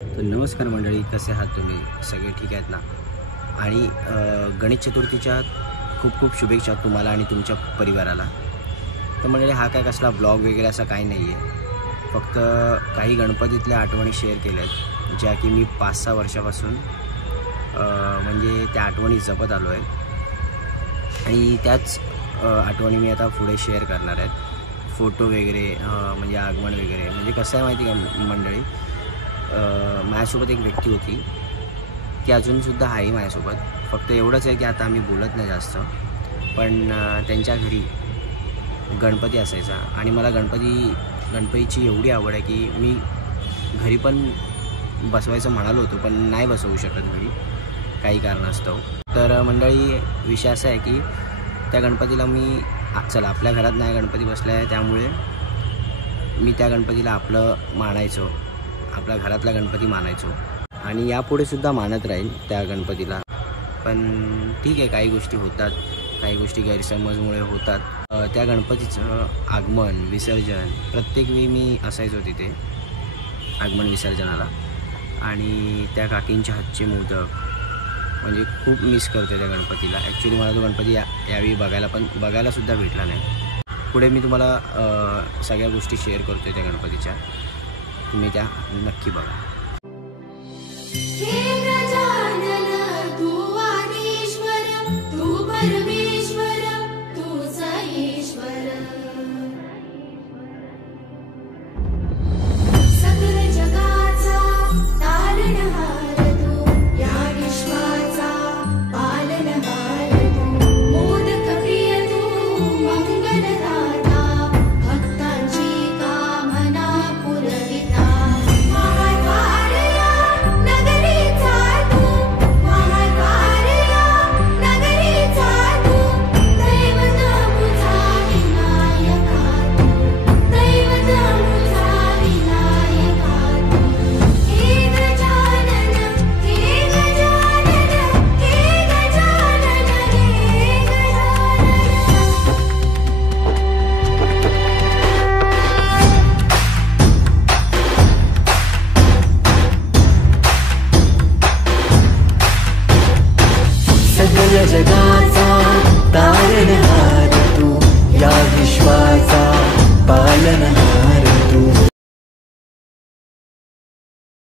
तर नमस्कार मंडळी, कसे आहात तुम्ही? सगळे ठीक आहेत ना? आणि गणेश चतुर्थीच्या खूप खूप शुभेच्छा तुम्हाला आणि तुमच्या परिवाराला. तर मंडळी, हा काय कसला ब्लॉग वगैरे असा काही नाही आहे. फक्त काही गणपतीतल्या आठवणी शेअर केल्या आहेत, ज्या की मी 5-6 वर्षापासून म्हणजे त्या आठवणी जपत आलो आहे. आणि त्याच आठवणी मी आता पुढे शेअर करणार आहेत. फोटो वगैरे म्हणजे आगमन वगैरे. म्हणजे कसं आहे माहिती का मंडळी, माझ्यासोबत एक व्यक्ती होती, की अजूनसुद्धा आहे माझ्यासोबत. फक्त एवढंच आहे की आता आम्ही बोलत नाही जास्त. पण त्यांच्या घरी गणपती असायचा आणि मला गणपतीची एवढी आवड आहे की मी घरी पण बसवायचं म्हणालो होतो, पण नाही बसवू शकत घरी काही कारणास्तव. तर मंडळी, विषय असा आहे की त्या गणपतीला मी चला आपल्या घरात नाही गणपती बसला आहे, त्यामुळे मी त्या गणपतीला आपलं मानायचो, आपल्या घरातला गणपती मानायचो आणि यापुढे सुद्धा मानत राहील त्या गणपतीला. पण ठीक आहे, काही गोष्टी होतात, काही गोष्टी गैरसमजमुळे होतात. त्या गणपतीचं आगमन विसर्जन प्रत्येक वेळी मी असायचो तिथे आगमन विसर्जनाला. आणि त्या काकींच्या हातचे मोदक म्हणजे खूप मिस करतो त्या गणपतीला. ॲक्च्युली मला तो गणपती यावेळी बघायलासुद्धा भेटला नाही. पुढे मी तुम्हाला सगळ्या गोष्टी शेअर करतो त्या गणपतीच्या, तुम्ही त्या नक्की बघा. सगळ्या जगाचा तारणहार तू, या विश्वाचा पालनहार